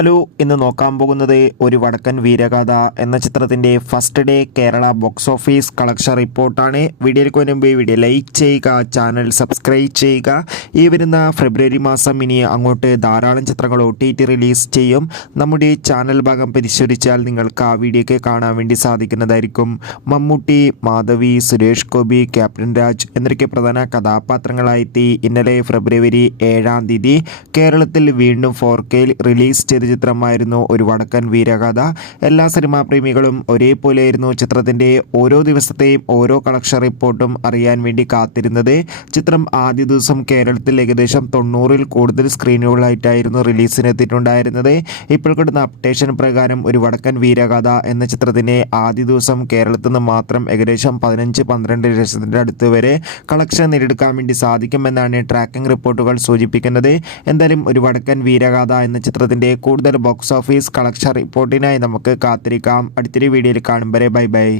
Hello ഇന്ന് നോക്കാൻ പോകുന്നത് ഒരു വടക്കൻ വീരഗാഥ എന്ന ചിത്രത്തിന്റെ first day Kerala box office collection റിപ്പോർട്ടാണ്. വീഡിയോയിൽ മുൻപ് വീഡിയോ ലൈക്ക് ചെയ്യുക ചാനൽ സബ്സ്ക്രൈബ് ചെയ്യുക. ഈ വരുന്ന ഫെബ്രുവരി മാസം ഇനി അങ്ങോട്ട് ധാരാളം ചിത്രങ്ങൾ ഒ റിലീസ് ചെയ്യും. നമ്മുടെ ചാനൽ ഭാഗം പരിശോധിച്ചാൽ നിങ്ങൾക്ക് ആ വീഡിയോയ്ക്ക് കാണാൻ വേണ്ടി സാധിക്കുന്നതായിരിക്കും. മമ്മൂട്ടി മാധവി സുരേഷ് ഗോപി ക്യാപ്റ്റൻ രാജ് എന്നൊക്കെ പ്രധാന കഥാപാത്രങ്ങളായെത്തി ഇന്നലെ ഫെബ്രുവരി ഏഴാം തീയതി കേരളത്തിൽ വീണ്ടും ഫോർ കെയിൽ റിലീസ് ചെയ്ത ചിത്രമായിരുന്നു ഒരു വടക്കൻ വീരഗാഥ. എല്ലാ സിനിമാ പ്രേമികളും ഒരേപോലെയായിരുന്നു ചിത്രത്തിന്റെ ഓരോ ദിവസത്തെയും ഓരോ കളക്ഷൻ റിപ്പോർട്ടും അറിയാൻ വേണ്ടി കാത്തിരുന്നത്. ചിത്രം ആദ്യ ദിവസം കേരളത്തിൽ ഏകദേശം തൊണ്ണൂറിൽ കൂടുതൽ സ്ക്രീനുകളായിട്ടായിരുന്നു റിലീസിന് എത്തിയിട്ടുണ്ടായിരുന്നത്. ഇപ്പോൾ കിട്ടുന്ന അപ്ഡേഷൻ പ്രകാരം ഒരു വടക്കൻ വീരഗാഥ എന്ന ചിത്രത്തിന് ആദ്യ ദിവസം കേരളത്തിൽ നിന്ന് മാത്രം ഏകദേശം പതിനഞ്ച് പന്ത്രണ്ട് ലക്ഷത്തിന്റെ അടുത്ത് വരെ കളക്ഷൻ നേടിയെടുക്കാൻ വേണ്ടി സാധിക്കുമെന്നാണ് ട്രാക്കിംഗ് റിപ്പോർട്ടുകൾ സൂചിപ്പിക്കുന്നത്. എന്തായാലും ഒരു വടക്കൻ വീരഗാഥ എന്ന ചിത്രത്തിന്റെ കൂടുതൽ ബോക്സ് ഓഫീസ് കളക്ഷൻ റിപ്പോർട്ടിനായി നമുക്ക് കാത്തിരിക്കാം. അടുത്തൊരു വീഡിയോയിൽ കാണും വരെ. Bye bye